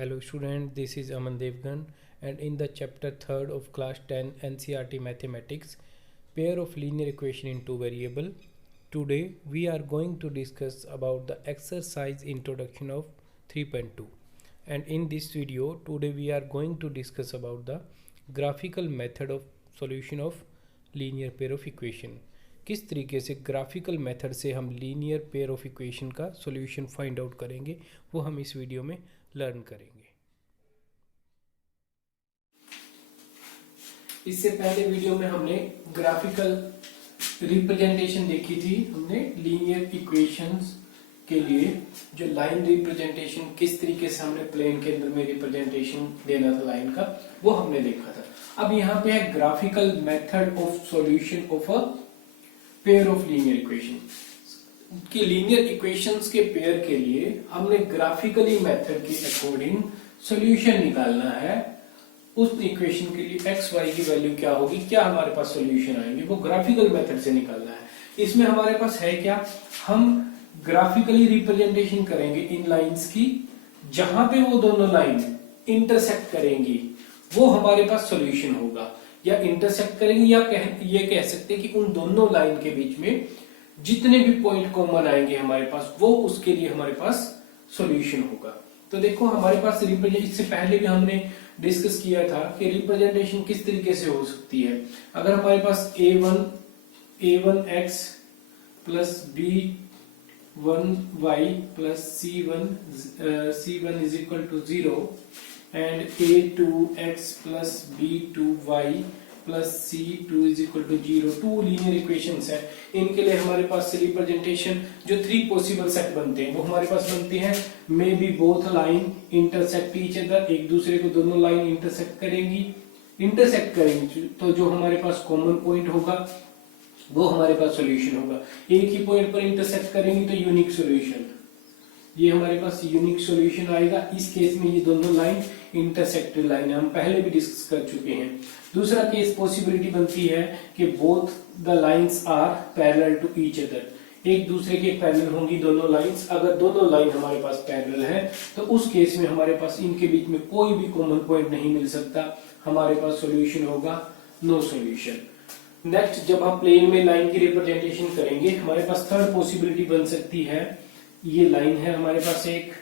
Hello student, this is Aman Devgan and in the chapter 3rd of class 10 NCERT Mathematics, pair of linear equation in two variable. Today we are going to discuss about the exercise introduction of 3.2 and in this video today we are going to discuss about the graphical method of solution of linear pair of equation. किस तरीके से graphical method से हम linear pair of equation का solution find out करेंगे वो हम इस वीडियो में लर्न करेंगे। इससे पहले वीडियो में हमने ग्राफिकल रिप्रेजेंटेशन देखी थी। हमने लीनियर इक्वेशंस के लिए जो लाइन रिप्रेजेंटेशन किस तरीके से हमने प्लेन के अंदर में रिप्रेजेंटेशन देना था लाइन का, वो हमने देखा था। अब यहाँ पे है graphical method of solution of a pair of linear equation. कि लीनियर इक्वेशंस के पेयर के लिए हमने ग्राफिकली मेथड के अकॉर्डिंग सॉल्यूशन निकालना है। उस इक्वेशन के लिए एक्स वाई की वैल्यू क्या होगी, क्या हमारे पास सॉल्यूशन आएंगे, वो ग्राफिकल मेथड से निकालना है। इसमें हमारे पास है क्या, हम ग्राफिकली रिप्रेजेंटेशन करेंगे इन लाइंस की, जहां पे वो दोनों लाइन इंटरसेक्ट करेंगी वो हमारे पास सॉल्यूशन होगा। या इंटरसेक्ट करेंगे या ये कह सकते हैं कि उन दोनों लाइन के बीच में जितने भी पॉइंट कॉमन आएंगे हमारे पास, वो उसके लिए हमारे पास सॉल्यूशन होगा। तो देखो हमारे पास रिप्रेजेंट, इससे पहले भी हमने डिस्कस किया था कि रिप्रेजेंटेशन किस तरीके से हो सकती है। अगर हमारे पास a1x plus b1y plus c1 is equal to 0 and a2x plus b2y plus c2 is equal to 0, two linear equations है। इनके लिए हमारे पास रिप्रेजेंटेशन जो 3 पॉसिबल सेट बनते हैं वो हमारे पास बनते हैं may be both line intersect each other, एक दूसरे को दोनों लाइन इंटरसेक्ट करेंगी तो जो हमारे पास कॉमन पॉइंट होगा वो हमारे पास सॉल्यूशन होगा। एक ही पॉइंट पर इंटरसेक्ट करेंगी तो यूनिक सॉल्यूशन, ये हमारे पास यूनिक सॉल्यूशन आएगा। इस केस में ये दोनों लाइन इंटरसेक्टेड लाइन है, हम पहले भी डिस्कस कर चुके हैं। दूसरा केस पॉसिबिलिटी बनती है कि both the lines are parallel to each other, एक दूसरे के पैरेलल होंगी दोनों लाइंस। अगर दोनों लाइन हमारे पास पैरेलल है तो उस केस में हमारे पास इनके बीच में कोई भी कॉमन पॉइंट नहीं मिल सकता, हमारे पास सॉल्यूशन होगा नो सॉल्यूशन। नेक्स्ट, जब हम प्लेन में लाइन की रिप्रेजेंटेशन करेंगे हमारे पास थर्ड पॉसिबिलिटी बन सकती है। ये लाइन है हमारे पास एक,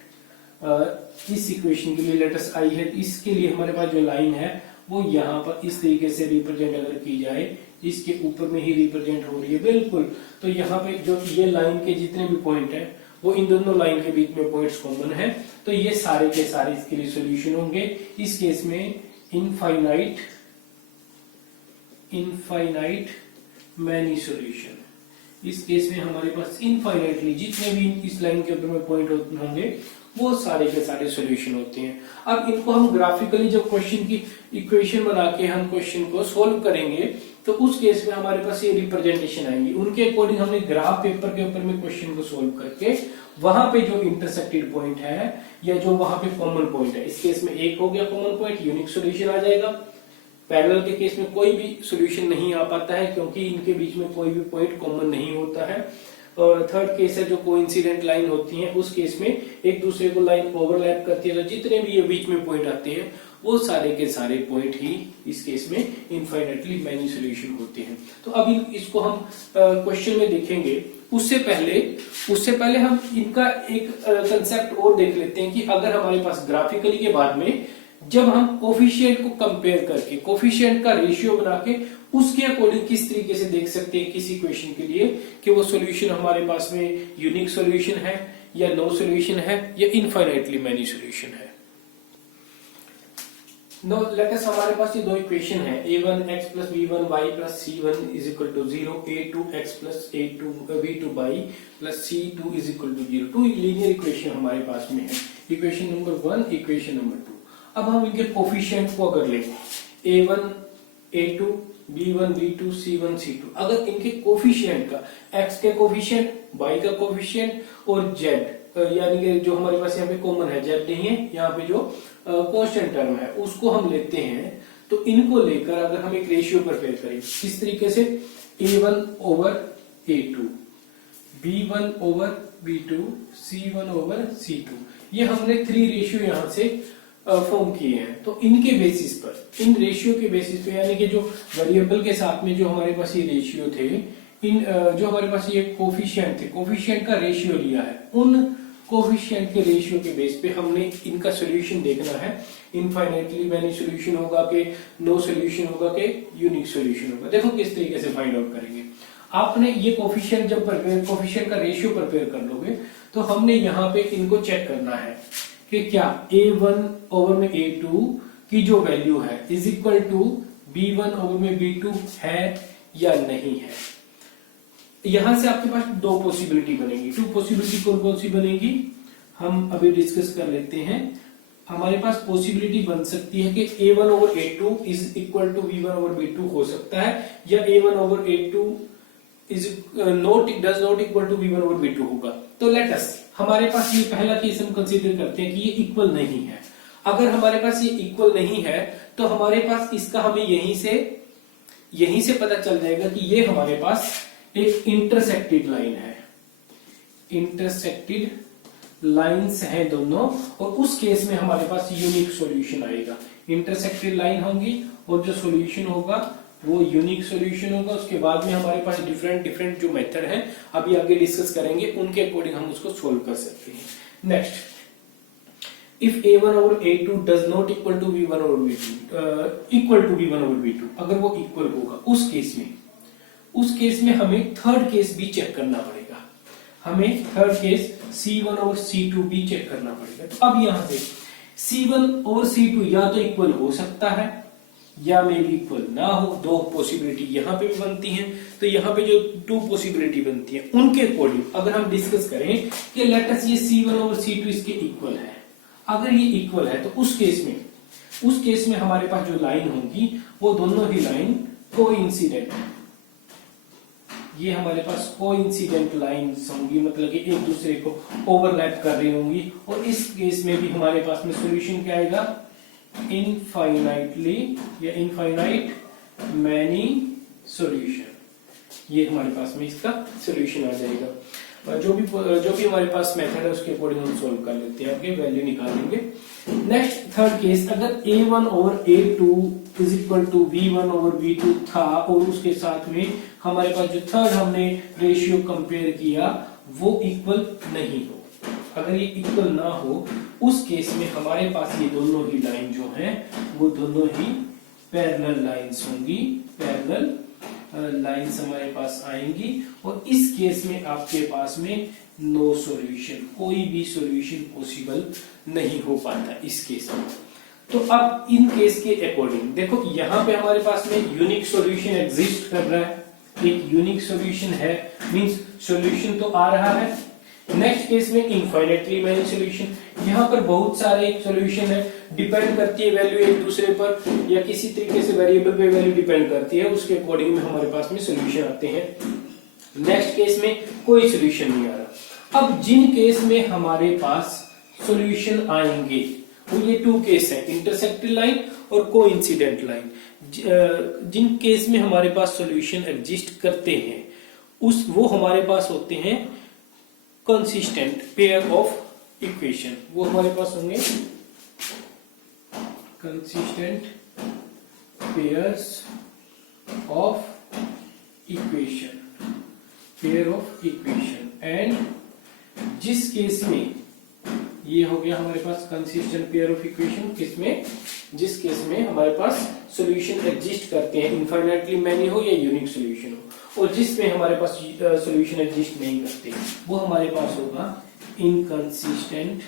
इस इक्वेशन के लिए लेटस आई है, इसके लिए हमारे पास जो लाइन है वो यहाँ पर इस तरीके से रिप्रेजेंट अगर की जाए, इसके ऊपर में ही रिप्रेजेंट हो रही है बिल्कुल, तो यहाँ पे जो ये लाइन के जितने भी पॉइंट है वो इन दोनों लाइन के बीच में पॉइंट्स कॉमन है, तो ये सारे के सारे इसके लिए सॉल्यूशन होंगे। इस केस में इनफाइनाइट मैनी सॉल्यूशन, इस केस में हमारे पास इनफाइनाइटली जितने भी इस लाइन के ऊपर में पॉइंट होंगे वो सारे के सारे सॉल्यूशन होते हैं। अब इनको हम ग्राफिकली जब क्वेश्चन की इक्वेशन बना के हम क्वेश्चन को सोल्व करेंगे तो उस केस में हमारे पास ये रिप्रेजेंटेशन आएंगी। उनके अकॉर्डिंग हमने ग्राफ पेपर के ऊपर में क्वेश्चन को सोल्व करके वहां पे जो इंटरसेक्टेड पॉइंट है या जो वहां पे कॉमन पॉइंट है, इस केस में एक हो गया कॉमन पॉइंट, यूनिक सॉल्यूशन आ जाएगा। पैरेलल के केस में कोई भी सॉल्यूशन नहीं आ पाता है क्योंकि इनके बीच में कोई भी पॉइंट कॉमन नहीं होता है। और थर्ड केस है जो कोइंसिडेंट लाइन होती है, उस केस में एक दूसरे को लाइन ओवरलैप करती है, तो जितने भी ये बीच में पॉइंट आते हैं वो सारे के सारे पॉइंट ही इस केस में इनफाइनाइटली मैनी सॉल्यूशन होते हैं। तो अभी इसको हम क्वेश्चन में देखेंगे। उससे पहले हम इनका एक कंसेप्ट और देख लेते हैं कि अगर हमारे पास ग्राफिकली के बाद में जब हम कोफिशिएंट को कंपेयर करके कोफिशिएंट का रेशियो बना के उसके अकॉर्डिंग किस तरीके से देख सकते हैं किसी इक्वेशन के लिए कि वो सॉल्यूशन हमारे पास में यूनिक सॉल्यूशन है या नो सॉल्यूशन है या इनफाइनाइटली मैनी सॉल्यूशन है। नो लेट अस, हमारे पास ये दो इक्वेशन है, a1x plus b1y plus c1 is equal to 0, a2x plus b2y plus c2 is equal to 0। Two linear equation हमारे पास में है, इक्वेशन नंबर 1, इक्वेशन नंबर 2। अब हम इनके कोफिशिएंट को अगर लें a1 a2 b1 b2 c1 c2, अगर इनके कोफिशिएंट का x के कोफिशिएंट, y का कोफिशिएंट और z यानी कि जो हमारे पास यहाँ पे कॉमन है, z नहीं है, यहाँ पे जो कांस्टेंट टर्म है उसको हम लेते हैं, तो इनको लेकर अगर हम एक रेशियो प्रिपेयर करें किस तरीके से, a1 over a2, b1 over b2, c1 over c2, ये हमने 3 रेशियो यहाँ से फॉर्म किए हैं, तो इनके बेसिस पर, इन रेशियो के बेसिस पे, यानी कि जो वेरिएबल के साथ में जो हमारे पास ये रेशियो थे, इन जो हमारे पास ये कोफिशिएंट थे, कोफिशिएंट का रेशियो लिया है, उन कोफिशिएंट के रेशियो के बेस पे हमने इनका सोल्यूशन देखना है। इनफाइनाइटली मैनी सोल्यूशन होगा कि नो सोल्यूशन होगा कि यूनिक सोल्यूशन होगा। देखो किस तरीके से फाइंड आउट करेंगे। आपने ये कोफिशिएंट जब कोफिशिएंट का रेशियो प्रिपेयर कर लोगे तो हमने यहाँ पे इनको चेक करना है कि क्या a1 ओवर में a2 की जो वैल्यू है is equal to b1 over में b2 है या नहीं है। यहां से आपके पास दो पॉसिबिलिटी बनेगी। टू पॉसिबिलिटी कौन सी बनेगी हम अभी डिस्कस कर लेते हैं। हमारे पास पॉसिबिलिटी बन सकती है कि a1 over a2 is equal to b1 over b2 हो सकता है, या a1 over a2 is does not equal to b1 over b2 होगा। तो लेट अस, हमारे पास ये पहला केस हम कंसीडर करते हैं कि ये इक्वल नहीं है। अगर हमारे पास ये इक्वल नहीं है तो हमारे पास इसका हमें यहीं से पता चल जाएगा कि ये हमारे पास एक इंटरसेक्टेड लाइन है, इंटरसेक्टेड लाइंस हैं दोनों, और उस केस में हमारे पास यूनिक सॉल्यूशन आएगा। इंटरसेक्टेड लाइन होंगी और जो सॉल्यूशन होगा वो यूनिक सॉल्यूशन होगा। उसके बाद में हमारे पास डिफरेंट जो मेथड है अभी आगे डिस्कस करेंगे, उनके अकॉर्डिंग हम उसको सोल्व कर सकते हैं। Next, if a1 over a2 does not equal to b1 over b2 equal to b1 over b2, अगर वो इक्वल होगा उस केस में हमें थर्ड केस भी चेक करना पड़ेगा। हमें थर्ड केस c1 और c2 भी चेक करना पड़ेगा। तो अब यहां से c1 और c2 या तो इक्वल हो सकता है या मे बी इक्वल ना हो। दो पॉसिबिलिटी यहाँ पे भी बनती हैं। तो यहाँ पे जो टू पॉसिबिलिटी बनती है उनके अकॉर्डिंग अगर हम डिस्कस करें कि लेट अस ये c1 और c2 इसके इक्वल है, अगर ये इक्वल है तो उस केस में हमारे पास जो लाइन होगी वो दोनों ही लाइन कोइंसिडेंट, ये हमारे पास कोइंसिडेंट लाइंस होंगी, मतलब कि एक दूसरे को ओवरलैप कर रही होंगी। और इस केस में भी हमारे पास में सॉल्यूशन क्या आएगा, इनफाइनाइटली या इनफाइनाइट मैनी सॉल्यूशन। ये हमारे पास में इसका सॉल्यूशन आ जाएगा। जो भी हमारे पास मेथड है उसके अकॉर्डिंग हम सोल्व कर लेते हैं, आपके वैल्यू निकालेंगे। नेक्स्ट थर्ड केस, अगर a1 over a2 is equal to b1 over b2 था और उसके साथ में हमारे पास जो थर्ड हमने रेशियो कंपेयर किया वो इक्वल नहीं हो, अगर ये इक्वल ना हो उस केस में हमारे पास ये दोनों ही लाइन जो हैं वो दोनों ही पैरेलल लाइंस होंगी, पैरेलल लाइंस हमारे पास आएंगी। और इस केस में आपके पास में नो सॉल्यूशन, कोई भी सॉल्यूशन पॉसिबल नहीं हो पाता इस केस में। तो अब इन केस के अकॉर्डिंग देखो, यहाँ पे हमारे पास में यूनिक सॉल्यूशन एग्जिस्ट कर रहा है, एक यूनिक सॉल्यूशन है, मींस सॉल्यूशन तो आ रहा है। नेक्स्ट केस में इनफाइनाइटली मैनी सॉल्यूशन, यहाँ पर बहुत सारे सॉल्यूशन है, डिपेंड करती है वैल्यू एक दूसरे पर या किसी तरीके से वेरिएबल पे वैल्यू डिपेंड करती है, उसके अकॉर्डिंग में हमारे पास में सॉल्यूशन आते हैं। नेक्स्ट केस में कोई सॉल्यूशन नहीं आ रहा। अब जिन केस में हमारे पास सॉल्यूशन आएंगे वो ये टू केस है, इंटरसेक्टेड लाइन और कोइंसिडेंट लाइन। जिन केस में हमारे पास सॉल्यूशन एग्जिस्ट करते हैं वो हमारे पास होते हैं कंसिस्टेंट पेयर ऑफ इक्वेशन, वो हमारे पास होंगे consistent pairs of equation, pair of equation. And जिस केस में ये हो गया हमारे पास कंसिस्टेंट पेयर ऑफ इक्वेशन, किसमें, जिस केस में हमारे पास सॉल्यूशन एग्जिस्ट करते हैं, इनफाइनाइटली मैनी हो या यूनिक सॉल्यूशन हो, और जिसमें हमारे पास सॉल्यूशन एग्जिस्ट नहीं करते वो हमारे पास होगा इनकंसिस्टेंट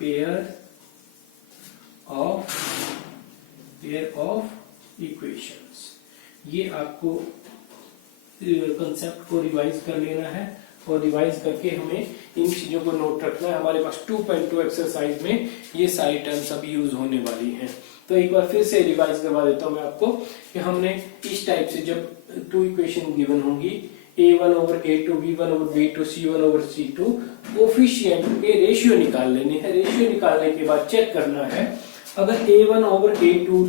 पेयर ऑफ इक्वेशंस। ये आपको कंसेप्ट को रिवाइज कर लेना है और रिवाइज करके हमें इन चीजों को नोट रखना है। हमारे पास 2.2 एक्सरसाइज में ये सारी टर्म्स अभी यूज होने वाली हैं। तो एक बार फिर से रिवाइज करवा देता हूं मैं आपको कि हमने इस टाइप से जब टू इक्वेशन गिवन होंगी, a1 over a2, b1 over b2, c1 over c2, coefficient के रेशियो निकाल लेने हैं। रेशियो निकालने के बाद चेक करना है अगर a1 over a2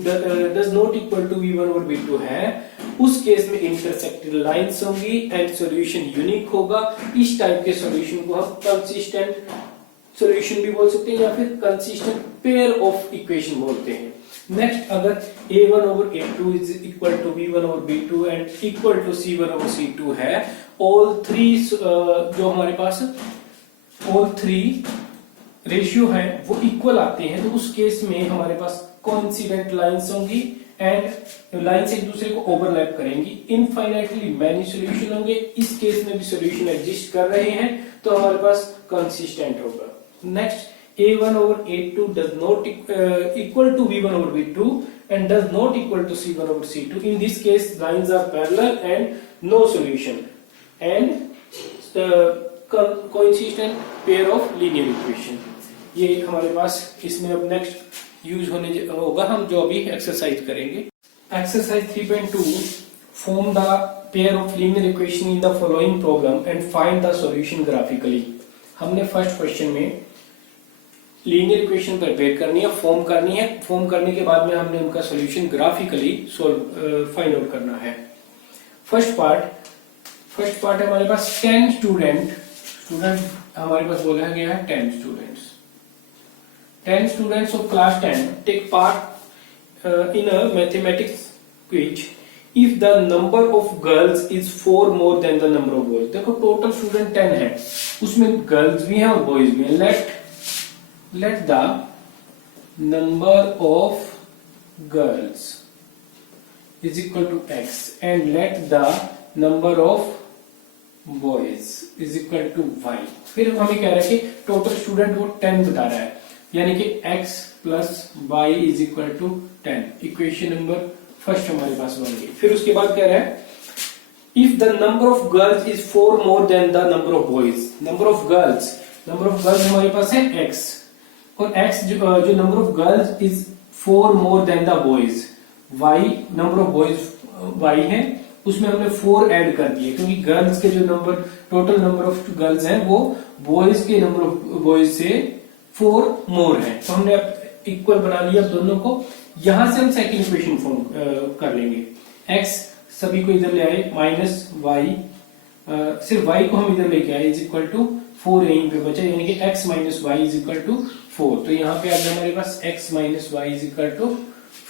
does not equal to b1 over b2 है, उस केस में इंटरसेक्टेड लाइंस होंगी एंड सॉल्यूशन यूनिक होगा। इस टाइप के सॉल्यूशन को हम कंसिस्टेंट सॉल्यूशन भी बोल सकते हैं या फिर कंसिस्टेंट पेयर ऑफ इक्वेशन बोलते हैं। नेक्स्ट, अगर a1 over a2 is equal to b1 over b2 and equal to c1 over c2 है, all three जो हमारे पास all three रेशियो है वो इक्वल आते हैं, तो उस केस में हमारे पास कोइंसिडेंट लाइंस होंगी एंड लाइंस एक दूसरे को ओवरलैप करेंगी। इनफाइनाइटली मैनी सॉल्यूशन होंगे, इस केस में भी सॉल्यूशन एग्जिस्ट कर रहे हैं, तो हमारे पास कंसिस्टेंट होगा। Next, a1 over a2 does not equal to b1 over b2 and does not equal to c1 over c2. In this case, lines are parallel and no solution and coincident pair of linear equation. ये हमारे पास इसमें अब next use होने होगा, हम जो अभी exercise करेंगे। Exercise 3.2, form the pair of linear equation in the following problem and find the solution graphically. हमने फर्स्ट क्वेश्चन में लीनियर इक्वेशन प्रिपेयर करनी है, फॉर्म करनी है, फॉर्म करने के बाद में हमने उनका सॉल्यूशन ग्राफिकली फाइंड आउट करना है। फर्स्ट पार्ट हमारे पास 10 स्टूडेंट हमारे पास बोला गया है 10 students of class 10 take part in a mathematics quiz if the number of girls is 4 more than the number of boys. देखो टोटल स्टूडेंट 10 है, उसमें गर्ल्स भी हैं और बॉयज भी हैं। Let the number of girls is equal to x and let the number of boys is equal to y। फिर हमें कह रहा है कि टोटल स्टूडेंट वो 10 बता रहा है, यानी कि x plus y is equal to 10। Equation number first हमारे पास बन गई। फिर उसके बाद कह रहा है if the number of girls is 4 more than the number of boys। Number of girls हमारे पास है x और x जो number of girls is 4 more than the boys, y number of boys y है, उसमें हमने 4 ऐड कर दिए क्योंकि गर्ल्स के जो number total number of girls हैं वो बॉयज के नंबर ऑफ बॉयज से 4 मोर है, तो हमने इक्वल बना लिया दोनों को। यहां से हम सेकंड इक्वेशन फॉर्म कर लेंगे। x सभी को इधर ले आए माइनस y, सिर्फ y को हम इधर लेके आए इज इक्वल टू 4 यहीं पे बचा, यानी कि x minus Y is equal to 4। तो यहाँ पे आ गया हमारे पास x minus Y is equal to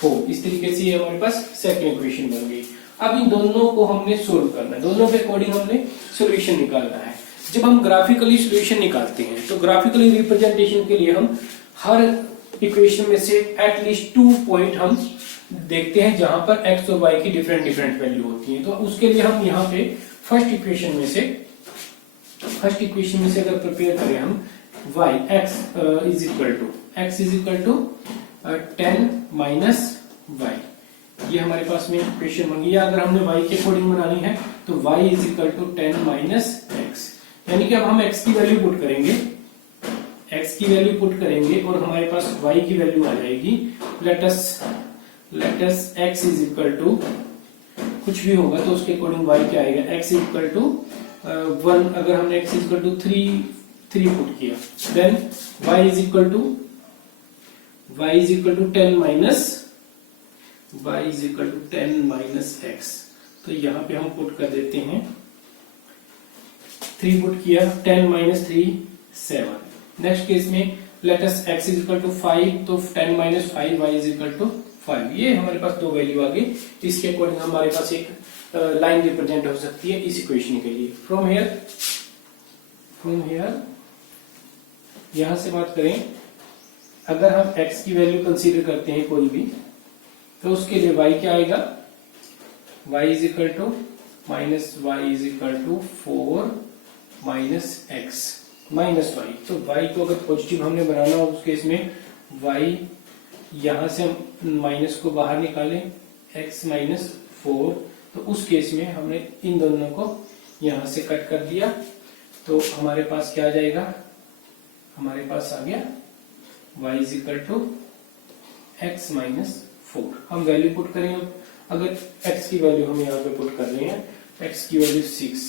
4। इस तरीके से ये हमारे पास सेकंड इक्वेशन बन गई। अब इन दोनों को हमने सोल्व करना है, दोनों के अकॉर्डिंग हमने सॉल्यूशन निकालना है। जब हम ग्राफिकली सॉल्यूशन निकालते हैं तो ग्राफिकली रिप्रेजेंटेशन के लिए हम हर इक्वेशन में से एटलीस्ट 2 पॉइंट हम देखते हैं जहां पर x और y की डिफरेंट वैल्यू होती है। तो उसके लिए हम यहाँ पे फर्स्ट इक्वेशन में से अगर प्रिपेयर करें हम y x is equal to 10 minus y, ये हमारे पास में इक्वेशन बन गई। अगर हमने y के अकॉर्डिंग बनानी है तो y is equal to 10 minus x, यानी कि अब हम x की वैल्यू पुट करेंगे और हमारे पास y की वैल्यू आ जाएगी। Let us x is equal to कुछ भी होगा तो उसके अकॉर्डिंग y क्या आएगा, x इज इक्वल टू 1। अगर हमने x is equal to 3 put किया then y is equal to 10 minus x। तो यहाँ पे हम पुट कर देते हैं 3 पुट किया 10 माइनस 3 7। नेक्स्ट केस में let us x is equal to 5, तो 10 minus 5 y is equal to 5। ये हमारे पास दो वैल्यू आ गई, इसके अकॉर्डिंग हमारे पास एक लाइन रिप्रेजेंट हो सकती है इस इक्वेशन के लिए। फ्रॉम हियर यहां से बात करें, अगर हम x की वैल्यू कंसीडर करते हैं कोई भी, तो उसके लिए y क्या आएगा, y is equal to minus Y is equal to 4 minus x minus y. तो y को अगर पॉजिटिव हमने बनाना हो उस केस में y यहां से हम माइनस को बाहर निकालें x माइनस 4, तो उस केस में हमने इन दोनों को यहां से कट कर दिया, तो हमारे पास क्या आ जाएगा, हमारे पास आ गया y is equal to x minus 4। हम वैल्यू पुट करें, अगर x की वैल्यू हम यहाँ पे पुट कर रहे हैं, x की वैल्यू 6।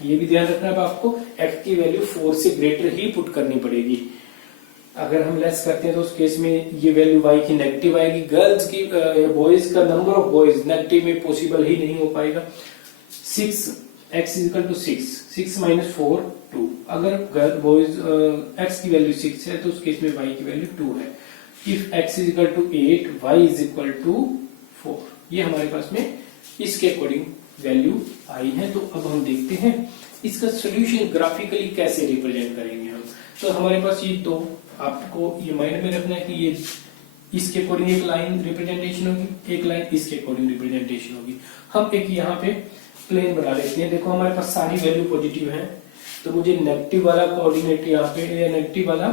ये भी ध्यान रखना है आपको, x की वैल्यू 4 से ग्रेटर ही पुट करनी पड़ेगी। अगर हम लेस करते हैं तो उस केस में ये वैल्यू y की नेगेटिव आएगी। गर्ल्स की बॉयज का नंबर ऑफ बॉयज नेगेटिव में पॉसिबल ही नहीं हो पाएगा। 6 x is equal to 6 minus 4 2। अगर बॉयज x की वैल्यू 6 है तो उस केस में y की वैल्यू 2 है। If x is equal to 8, y is equal to 4। ये हमारे पास में इसके अकॉर्डिंग वैल्यू आई है। तो अब हम देखते हैं इसका सोल्यूशन ग्राफिकली कैसे रिप्रेजेंट करेंगे हम। तो हमारे पास ये दो, आपको ये माइंड में रखना है कि ये इसके अकॉर्डिंग एक लाइन रिप्रेजेंटेशन होगी, एक लाइन इसके अकॉर्डिंग रिप्रेजेंटेशन होगी। हम एक यहाँ पे प्लेन बना लेते हैं। देखो हमारे पास सारी वैल्यू पॉजिटिव है, तो मुझे नेगेटिव वाला कोऑर्डिनेट यहाँ पे या नेगेटिव वाला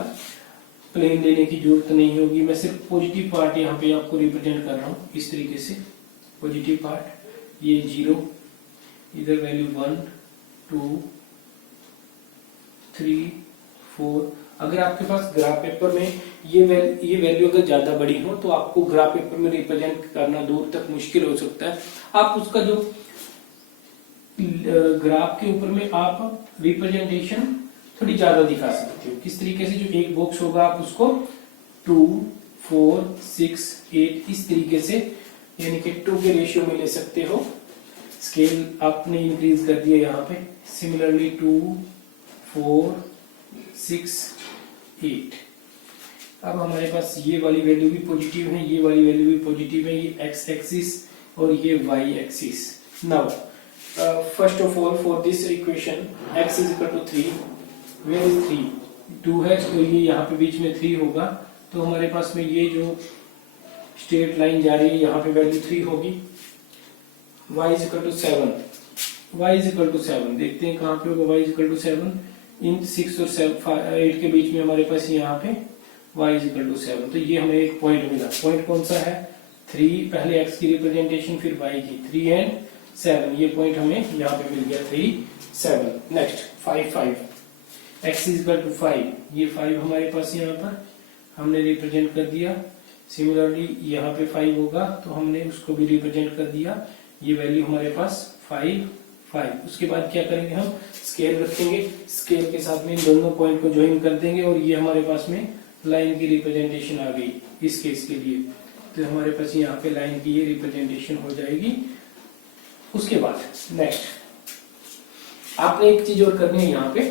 प्लेन लेने की जरूरत नहीं होगी। मैं सिर्फ पॉजिटिव पार्ट यहाँ पे आपको रिप्रेजेंट कर रहा हूँ इस तरीके से। पॉजिटिव पार्ट ये 0, इधर वैल्यू 1 2 3 4। अगर आपके पास ग्राफ पेपर में ये वैल्यू अगर ज्यादा बड़ी हो तो आपको ग्राफ पेपर में रिप्रेजेंट करना दूर तक मुश्किल हो सकता है। आप उसका जो ग्राफ के ऊपर में आप रिप्रेजेंटेशन थोड़ी ज्यादा दिखा सकते हो। किस तरीके से, जो एक बॉक्स होगा आप उसको 2 4 6 8 इस तरीके से, यानी कि 2 के रेशियो में ले सकते हो। स्केल आपने इंक्रीज कर दिया यहाँ पे। सिमिलरली 2 4 6 8। अब हमारे पास ये वाली वैल्यू भी पॉजिटिव है, ये वाली वैल्यू भी पॉजिटिव है। ये x एक्सिस और ये y axis. Now first of all for this equation x is equal to 3, where is 3? 2 है तो ये यहाँ पे बीच में 3 होगा। तो हमारे पास में ये जो स्ट्रेट लाइन जा रही है यहाँ पे वैल्यू 3 होगी। y is equal to 7, y is equal to 7। देखते हैं कहाँ पे होगा y इज इक्वल टू 7। इन 6 और 8 के बीच में हमारे पास यहाँ पे y इज इक्वल टू 7। तो ये हमें एक पॉइंट मिला। पॉइंट कौन सा है? 3, पहले x की रिप्रेजेंटेशन फिर y की, 3 एंड 7। ये पॉइंट हमें यहाँ पे मिल गया 3 7। Next 5 x is equal to 5। ये 5 हमारे पास यहाँ पर हमने रिप्रेजेंट कर दिया। सिमिलरली यहाँ पे 5 होगा तो हमने उसको भी रिप्रेजेंट कर दिया। ये वैल्यू हमारे पास 5 5। उसके बाद क्या करेंगे, हम स्केल रखेंगे। स्केल के साथ में इन दोनों पॉइंट को ज्वाइन कर देंगे और ये हमारे पास में लाइन की रिप्रेजेंटेशन आ गई इस केस के लिए। तो हमारे पास यहाँ पे लाइन की ये रिप्रेजेंटेशन हो जाएगी। उसके बाद नेक्स्ट आपने एक चीज और करनी है। यहाँ पे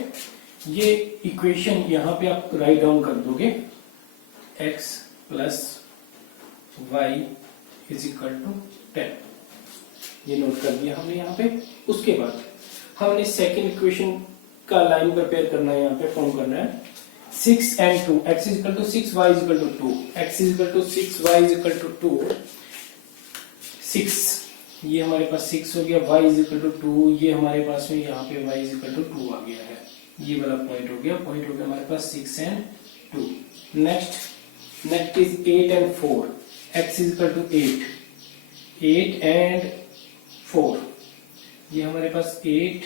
ये इक्वेशन यहाँ पे आप राइट डाउन कर दोगे, x plus y is equal to 10। ये नोट कर दिया हमने यहाँ पे। उसके बाद हमने सेकेंड इक्वेशन का लाइन प्रिपेयर करना है, यहाँ पे फॉर्म करना है। 6 and 2, x is equal to 6, y is equal to 2, x is equal to 6, y is equal to 2, 6, ये हमारे पास 6 हो गया, y is equal to 2, ये हमारे पास में यहाँ पे y is equal to 2 आ गया है। ये वाला पॉइंट हो गया हमारे पास 6 and 2। Next is 8 and 4, x is equal to 8 and 4, ये हमारे पास 8,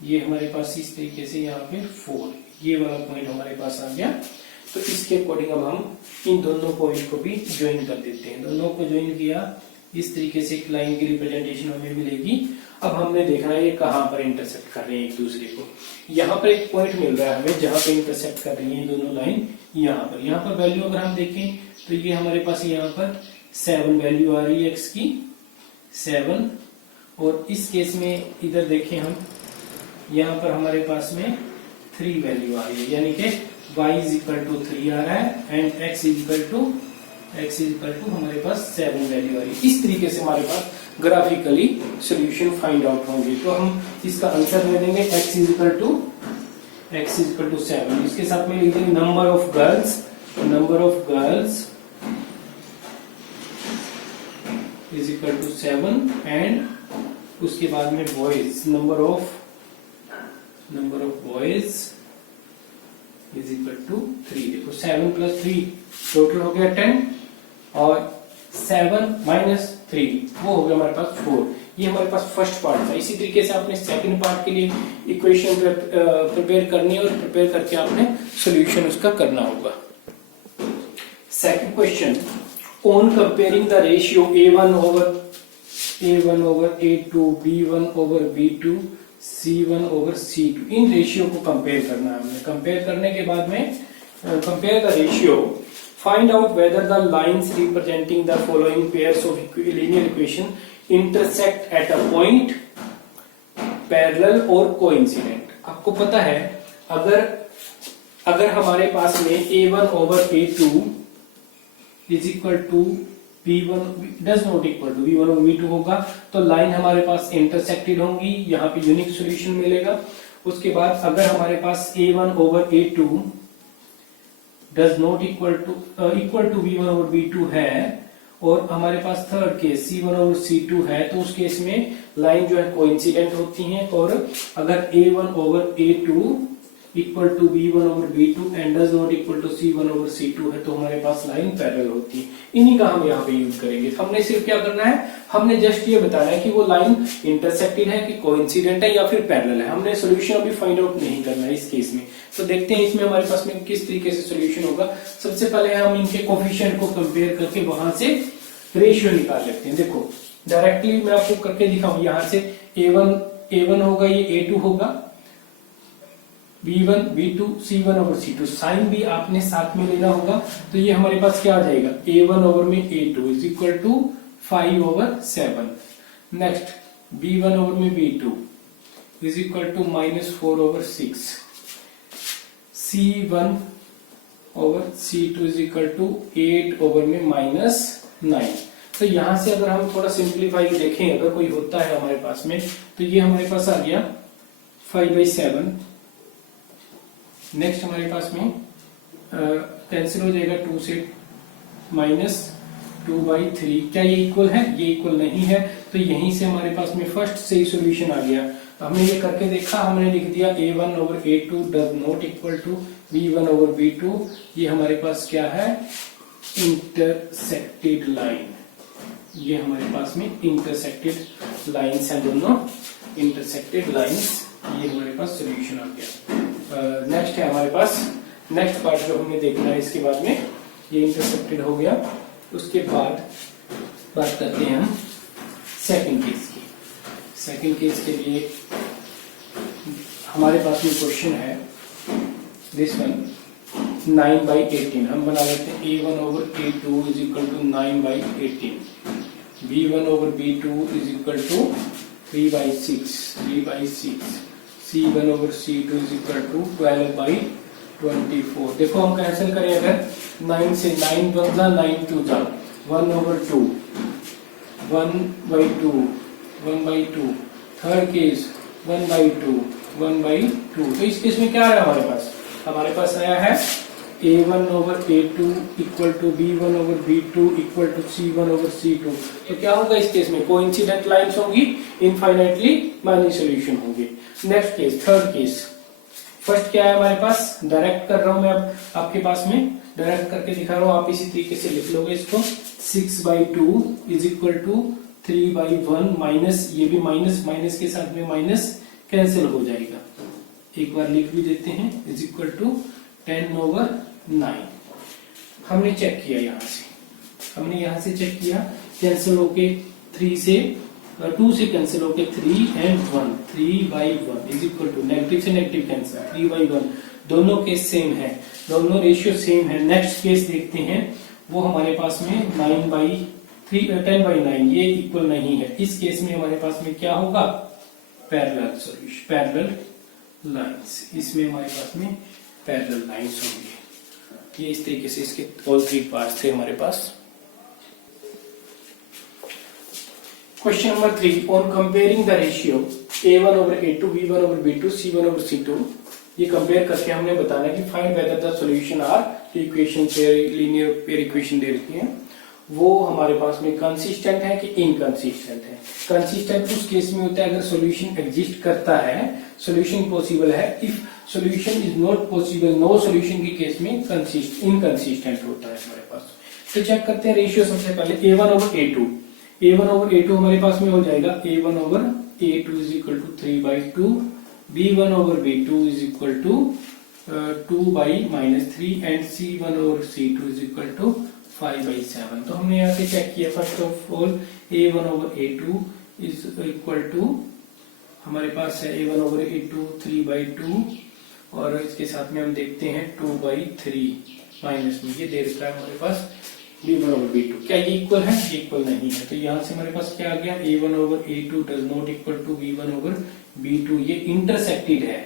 ये हमारे पास इस तरीके से यहाँ पे 4, ये वाला पॉइंट हमारे पास आ गया। तो इसके अकॉर्डिंग अब हम इन दोनों पॉइंट को भी ज्वाइन कर देते हैं। दोनों को ज्वाइन किया, इस तरीके से एक लाइन की रिप्रेजेंटेशन हमें मिलेगी। अब हमने देखना है ये कहाँ पर इंटरसेक्ट कर रहे हैं एक दूसरे को। यहाँ पर एक पॉइंट मिल रहा है हमें जहाँ पे इंटरसेक्ट कर रही है दोनों लाइन। यहाँ पर वैल्यू अगर हम देखें तो ये हमारे पास यहाँ पर 7 वैल्यू आ रही है x की, 7। और इस केस में इधर देखें हम, यहाँ पर हमारे पास में 3 वैल्यू आ रही है, यानी कि y इज इक्वल टू 3 आ रहा है and x is equal to हमारे पास 7 वैल्यू आ रही है। इस तरीके से हमारे पास ग्राफिकली सॉल्यूशन फाइंड आउट होंगे। तो हम इसका आंसर दे देंगे x इज इक्वल टू 7। इसके साथ में लिख देंगे number of girls is equal to 7 and उसके बाद में boys, number of boys is equal to 3। देखो 7 प्लस 3 टोटल हो गया 10 और 7 माइनस 3 वो हो गया हमारे पास 4। ये हमारे पास फर्स्ट पार्ट था। इसी तरीके से आपने सेकंड पार्ट के लिए इक्वेशन प्रिपेयर करनी है और प्रिपेयर करके आपने सॉल्यूशन उसका करना होगा। Second question, on comparing the ratio a1 over a2, b1 over b2, c1 over c2, इन रेशियो को कंपेयर करना है हमने। कंपेयर करने के बाद में compare the ratio, find out whether the lines representing the following pairs of linear equation intersect at a point parallel और कोइंसिडेंट। आपको पता है अगर हमारे पास में a1 over a2 is equal to v1 does not equal to v1 over v2 होगा तो लाइन हमारे पास इंटरसेक्टेड होंगी, यहाँ पे यूनिक सॉल्यूशन मिलेगा। उसके बाद अगर हमारे पास a1 over a2 does not equal to v1 over v2 है और हमारे पास third case c1 over c2 है, तो उस केस में लाइन जो है कोइंसिडेंट होती हैं। और अगर a1 over a2 equal to v1 over v2 and does not equal to c1 over c2 है तो हमारे पास लाइन पैरेलल होती है। इन्हीं का हम यहाँ पे यूज करेंगे। हमने सिर्फ क्या करना है, हमने जस्ट ये बताना है कि वो लाइन इंटरसेक्टेड है कि कोइंसिडेंट है या फिर पैरेलल है। हमने सॉल्यूशन अभी फाइंड आउट नहीं करना है इस केस में। तो देखते हैं इसमें हमारे पास में किस तरीके से सॉल्यूशन होगा। सबसे पहले हम इनके कोफिशिएंट को कंपेयर करके वहां से रेशियो निकाल लेते हैं। देखो डायरेक्टली मैं आपको करके दिखाऊं, यहाँ से a1 होगा, ये a2 होगा, v1 v2 c1 over c2, sign भी आपने साथ में लेना होगा। तो ये हमारे पास क्या आ जाएगा, a1 ओवर में a2 is equal to 5 over 7। Next b1 over में b2 is equal to -4 over 6, c1 over c2 is equal to 8 over में -9। तो यहां से अगर हम थोड़ा सिंप्लीफाई देखें, अगर कोई होता है हमारे पास में, तो ये हमारे पास आ गया 5/7। नेक्स्ट हमारे पास में कैंसिल हो जाएगा 2 से, -2/3। क्या ये इक्वल है, ये इक्वल नहीं है। तो यहीं से हमारे पास में फर्स्ट से ही सॉल्यूशन आ गया। तो हमने ये करके देखा, हमने लिख दिया a1 over a2 does not equal to v1 over v2। ये हमारे पास क्या है, इंटरसेक्टेड लाइन। ये हमारे पास में इंटरसेक्टेड लाइंस हैं, दोनों इंटरसेक्टेड लाइंस। ये हमारे पास सॉल्यूशन आ गया। नेक्स्ट है हमारे पास, नेक्स्ट पार्ट जो हमने देखना है इसके बाद में, ये इंटरसेक्टेड हो गया। उसके बाद बात करते हैं हम सेकंड केस की। सेकंड केस के लिए हमारे पास में क्वेश्चन है दिस वन 9/18। हम बना लेते हैं a1 over a2 is equal to 9/18, v1 over v2 is equal to 3/6, c1 over c2 is equal to 12/24। देखो हम कैंसिल करें, अगर 9 से 9 1 जा 9 2 जा 1 ओवर 2, 1/2, 1/2। Third case 1/2, 1/2। तो इस केस में क्या आया हमारे पास आया है a1 over a2 equal to b1 over b2 equal to c1 over c2। तो क्या होगा इस केस में, कोइंसिडेंट लाइंस होंगी, इनफाइनाइटली मैनी सॉल्यूशन होंगे। Next case, third case. First क्या है हमारे पास, डायरेक्ट कर रहा हूं मैं अब आपके पास में, डायरेक्ट करके दिखा रहा हूं, आप इसी तरीके से लिख लोगे इसको। 6/2 इज इक्वल टू 3/1 माइनस, ये भी माइनस के साथ में माइनस कैंसिल हो जाएगा। एक बार लिख भी देते हैं, इज इक्वल टू 10 ओवर 9। हमने चेक किया, हमने यहां से चेक किया, कैंसिल होके 2 से कैंसिल होके 3 and 1, 3/1 is equal to, negative से नेगेटिव कैंसिल, 3/1। दोनों केस सेम है, दोनों रेशियो सेम है। नेक्स्ट केस देखते हैं, वो हमारे पास में 10/9, ये इक्वल नहीं है। इस केस में हमारे पास में क्या होगा, पैरेलल सॉल्यूशन, पैरेलल लाइंस। इसमें हमारे पास में पैरेलल लाइंस होंगी। ये इस तरीके से इसके ऑल 3 पार्ट्स थे हमारे पास। Question number 3, on comparing the ratio a1 over a2, v1 over v2, c1 over c2। ये कंपेयर करके हमने बताना है कि find whether the solution are equation, linear pair equation दे रखी है, वो हमारे पास में कंसिस्टेंट है कि इनकंसिस्टेंट है। कंसिस्टेंट उस केस में होता है अगर सॉल्यूशन एग्जिस्ट करता है, सॉल्यूशन पॉसिबल है। If solution is not possible, no solution के केस में इनकंसिस्टेंट होता है हमारे पास। तो चेक करते हैं रेशियो। सबसे पहले a1 ओवर a2 हमारे पास में हो जाएगा a1 over a2 is equal to 3/2, b1 over b2 is equal to 2/-3 and c1 over c2 is equal to 5/7। तो हमने यहाँ से चेक किया, first of all a1 over a2 is equal to, हमारे पास है a1 ओवर a2 3/2 और इसके साथ में हम देखते हैं 2/3 माइनस में, ये दे रखा है हमारे पास b1 ओवर b2। क्या ये इक्वल है, ये इक्वल नहीं है। तो यहाँ से हमारे पास क्या आ गया, a1 over a2 does not equal to b1 over b2। ये इंटरसेक्टेड है,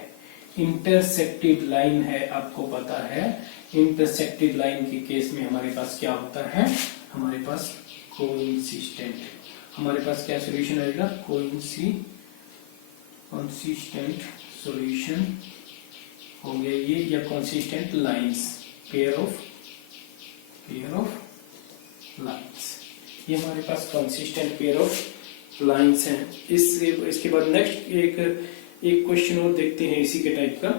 इंटरसेक्टेड लाइन है, आपको पता है इंटरसेक्टेड लाइन के केस में हमारे पास क्या होता है, हमारे पास कोइंसिस्टेंट, हमारे पास क्या सॉल्यूशन आएगा, कंसिस्टेंट सॉल्यूशन हो गया ये, या consistent lines, pair of lines, ये हमारे पास कंसिस्टेंट पेयर ऑफ लाइंस हैं। इसके बाद नेक्स्ट एक क्वेश्चन और देखते हैं इसी के टाइप का,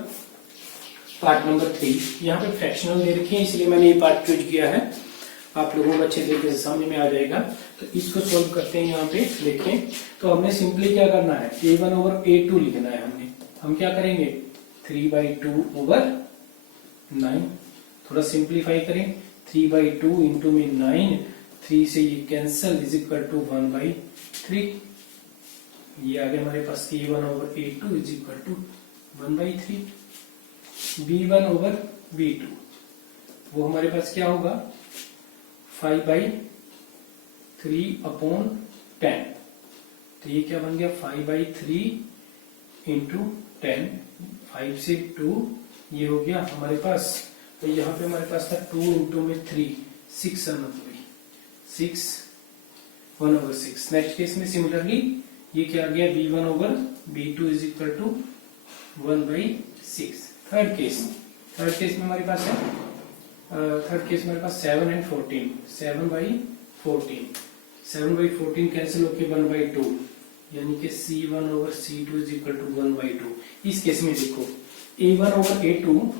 पार्ट नंबर 3। यहाँ पे फ्रैक्शनल दे रखे हैं इसलिए मैंने ये पार्ट चूज किया है, आप लोगों को अच्छे तरीके से समझ में आ जाएगा। तो इसको सोल्व करते हैं। यहाँ पे देखें तो हमने सिंपली क्या करना है, a1 ओवर a2 लिखना है हमने। हम क्या करेंगे 3/2 ओवर 9, थोड़ा सिंप्लीफाई करें, 3/2 इंटू में 9, 3 से ये कैंसल, इज इक्वल टू 1/3। ये आ गया हमारे पास a1 over a2 is equal to 1/3। b1 over b2 वो हमारे पास क्या होगा 5/3/10। तो ये क्या बन गया 5/3 इंटू 10, 5 से 2 ये हो गया हमारे पास। तो यहाँ पे हमारे पास था 2 इंटू में 3, 6 1/6। नेक्स्ट केस में सिमिलरली ये क्या आ गया b1 over b2 is equal to 1/6। Third case में हमारे पास है, थर्ड केस में हमारे पास 7 and 14, 7/14 कैंसिल होके 1/2, यानी कि c1 over c2 is equal to 1/2। इस केस में देखो a1 over a2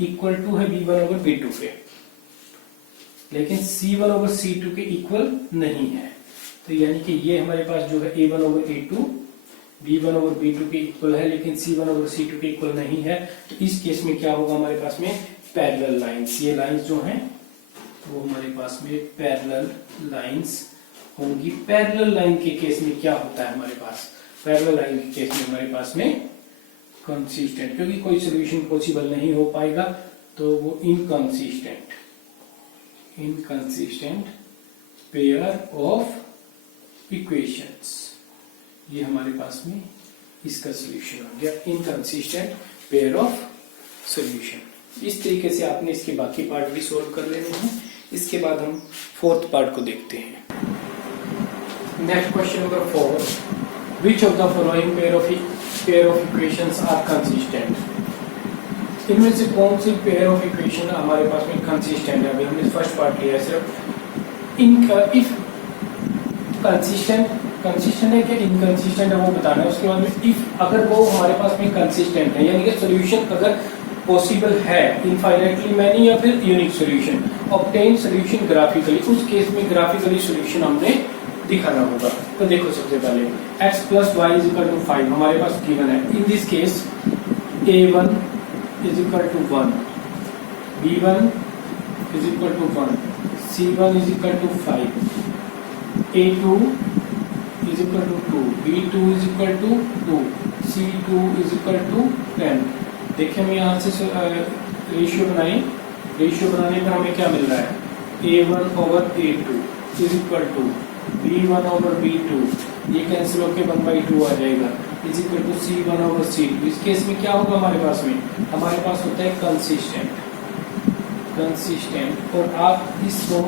equal to है b1 ओवर b2 के, लेकिन c1 ओवर c2 के इक्वल नहीं है। तो यानी कि ये हमारे पास जो है a1 over a2 b1 over b2 के इक्वल है, लेकिन c1 ओवर c2 के इक्वल नहीं है। तो इस केस में क्या होगा हमारे पास में पैरेलल लाइंस, ये लाइंस जो हैं वो हमारे पास में पैरेलल लाइंस होंगी। पैरेलल लाइन के केस में क्या होता है हमारे पास, पैरेलल लाइन के केस में हमारे पास में कंसिस्टेंट, क्योंकि कोई सॉल्यूशन पॉसिबल नहीं हो पाएगा तो वो इनकंसिस्टेंट पेयर ऑफ इक्वेशंस, ये हमारे पास में इसका सॉल्यूशन हो गया इनकंसिस्टेंट पेयर ऑफ सॉल्यूशन। इस तरीके से आपने इसके बाकी पार्ट भी सोल्व कर लेने हैं। इसके बाद हम फोर्थ पार्ट को देखते हैं। Next question number 4, which of the following pair of equations are consistent. इनमें से कौन सी पेयर ऑफ इक्वेशन हमारे पास में कंसिस्टेंट है। अभी हमने फर्स्ट पार्ट लिया है सिर्फ इफ कंसिस्टेंट है क्या इनकंसिस्टेंट है वो बताना है। उसके बाद में इफ अगर वो हमारे पास में कंसिस्टेंट है, यानी कि सॉल्यूशन अगर पॉसिबल है इनफाइनाइटली मैनी या फिर unique solution, obtain solution graphically, उस केस में ग्राफिकली सॉल्यूशन हमने दिखाना होगा। तो देखो सबसे पहले x plus y is equal to 5 हमारे पास गिवन है। In this case a1 is equal to 1, b1 is equal to 1, c1 is equal to 5, a2 is equal to 2, b2 is equal to 2, c2 is equal to 10। देखिए हम यहाँ से ratio बनाए, ratio बनाने पर हमें क्या मिल रहा है a1 over a2 is equal to b1 over b2, ये कैंसिल होके 1/2 आ जाएगा, is equal to c1 over c2। इस केस में क्या होगा हमारे पास में, हमारे पास होता है कंसिस्टेंट। और आप इसको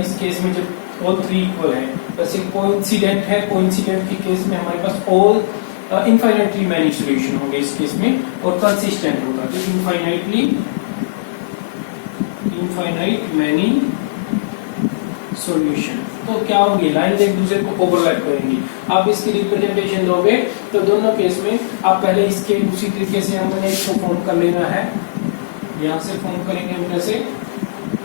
इस केस में जब ऑल 3 इक्वल है, वैसे कोइंसिडेंट है, कोइंसिडेंट के केस में हमारे पास ऑल इनफाइनाइटली मैनी सॉल्यूशन होंगे इस केस में, और कंसिस्टेंट होगा तो इनफाइनाइट मैनी सॉल्यूशन। तो क्या होगी, लाइन एक दूसरे को ओवरलैप करेंगी। आप इसकी रिप्रेजेंटेशन दोगे तो दोनों केस में आप पहले इसके उसी तरीके से हमने इसको फॉर्म कर लेना है। यहाँ से फॉर्म करेंगे हम कैसे,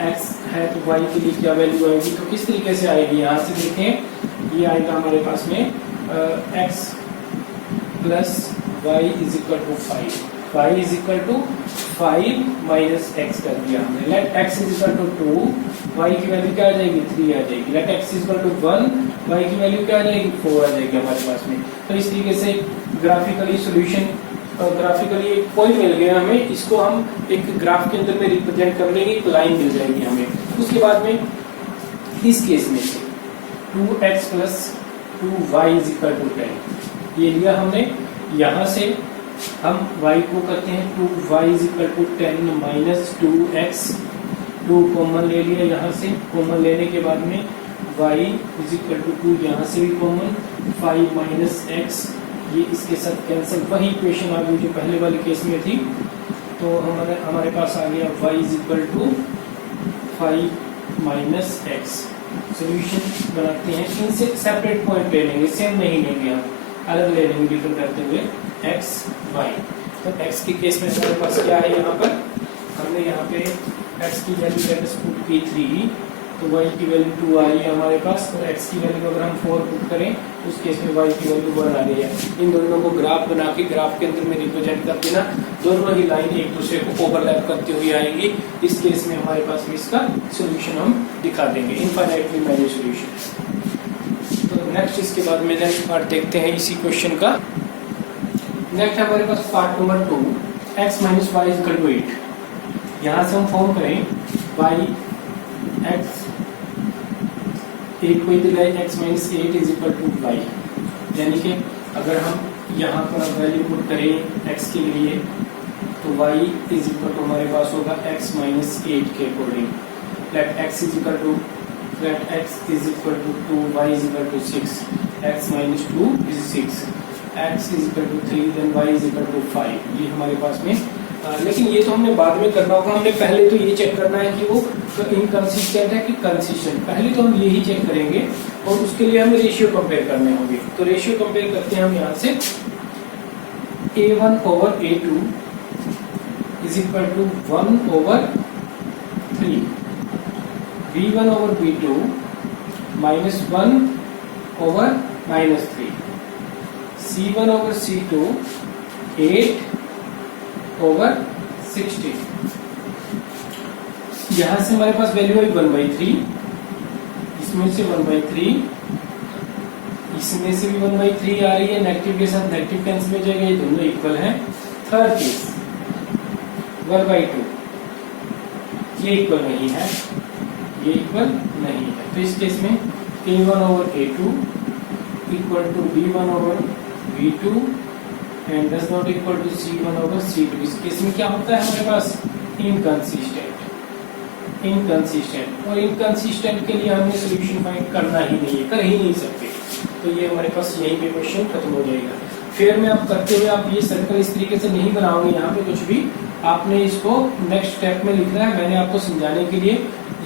x है तो y के लिए क्या वैल्यू आएगी, तो किस तरीके से आएगी, यहाँ से देखें ये आएगा हमारे पास में x plus y is equal to 5, y is equal to 5 minus x कर दिया हमने। Let x is equal to 2, y की वैल्यू क्या आ जाएगी 3 आ जाएगी। Let x is equal to 1, y की वैल्यू क्या आ जाएगी 4 आ जाएगी हमारे पास में। तो इस तरीके से ग्राफिकली सॉल्यूशन, ग्राफिकली एक पॉइंट मिल गया हमें, इसको हम एक ग्राफ के अंदर में रिप्रेजेंट कर लेंगे, एक लाइन मिल जाएगी हमें। उसके बाद में इस केस में से 2x plus 2y is equal to 10 ये लिया हमने। यहाँ से हम y को करते हैं 2y is equal to 10 minus 2x, 2 common ले लिया यहाँ से, कॉमन लेने के बाद में y इज इक्वल टू 2 यहाँ से भी कॉमन, 5 माइनस x, ये इसके साथ कैंसिल, वही इक्वेशन आ गई जो पहले वाले केस में थी। तो हमारे पास आ गया y is equal to 5 minus x। Solution बनाते हैं, इनसे सेपरेट पॉइंट ले लेंगे, सेम नहीं लेंगे, हम अलग ले लेंगे डिफरेंट करते हुए x y। तो x के केस में हमारे पास क्या है, यहाँ पर हमने यहाँ पे x की वैल्यू लेटेस्ट पुट की 3, तो y की वैल्यू 2 आ रही है हमारे पास, और x की वैल्यू अगर हम 4 पुट करें तो उस केस में y की वैल्यू 1 आ रही है। इन दोनों को ग्राफ बना के ग्राफ के अंदर में रिप्रेजेंट कर देना, दोनों ही लाइन एक दूसरे को ओवरलैप करते हुए आएंगी। इस केस में हमारे पास में इसका सोल्यूशन हम दिखा देंगे, इनफाइनाइटली मैनी सोल्यूशन। तो नेक्स्ट इसके बाद में नेक्स्ट पार्ट देखते हैं इसी क्वेश्चन का। नेक्स्ट हमारे पास part number 2, x minus Y is equal to 8। यहाँ से हम फॉर्म करें y x 8 को इधर लाए, x minus 8 is equal to y, यानी कि अगर हम यहाँ पर वैल्यू पुट करें x के लिए तो y इज इक्वल टू हमारे पास होगा x माइनस 8 के according, let x is equal to 2, y is equal to 6, x minus 2 is 6, x is equal to 3, then y is equal to 5। ये हमारे पास में लेकिन ये तो हमने बाद में करना होगा, हमने पहले तो ये चेक करना है कि वो इनकंसिस्टेंट है कि कंसिस्टेंट, पहले तो हम यही चेक करेंगे और उसके लिए हमें रेशियो कंपेयर करने होंगे। तो रेशियो कंपेयर करते हैं हम यहाँ से, a1 over a2 is equal to 1 over 3, b1 over b2 minus 1 over minus 3, c1 over c2 8 over 16। यहाँ से हमारे पास वैल्यू आई 1/3, इसमें से 1/3, इसमें से भी 1/3 आ रही है, नेगेटिव के साथ नेगेटिव कैंसिल हो जाएगा, ये दोनों इक्वल हैं। थर्ड केस 1/2, ये इक्वल नहीं है, ये इक्वल नहीं है, तो इस केस में a1 over a2 equal to b1 over b2 and does not equal to c1 over c2। इस केस में क्या होता है हमारे पास, इनकंसिस्टेंट, और इनकंसिस्टेंट के लिए हमने सोल्यूशन फाइंड करना ही नहीं है, कर ही नहीं सकते, तो ये हमारे पास यहीं पे क्वेश्चन खत्म हो जाएगा। फिर में आप करते हुए आप ये सर्कल इस तरीके से नहीं बनाओगे, यहाँ पे कुछ भी आपने इसको नेक्स्ट स्टेप में लिखना है, मैंने आपको समझाने के लिए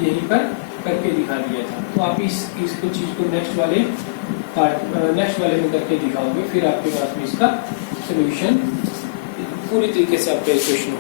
यहीं पर करके दिखा दिया था। तो आप इसको चीज को नेक्स्ट वाले में करके दिखाओगे, फिर आपके पास में इसका सोल्यूशन पूरी तरीके से आपका क्वेश्चन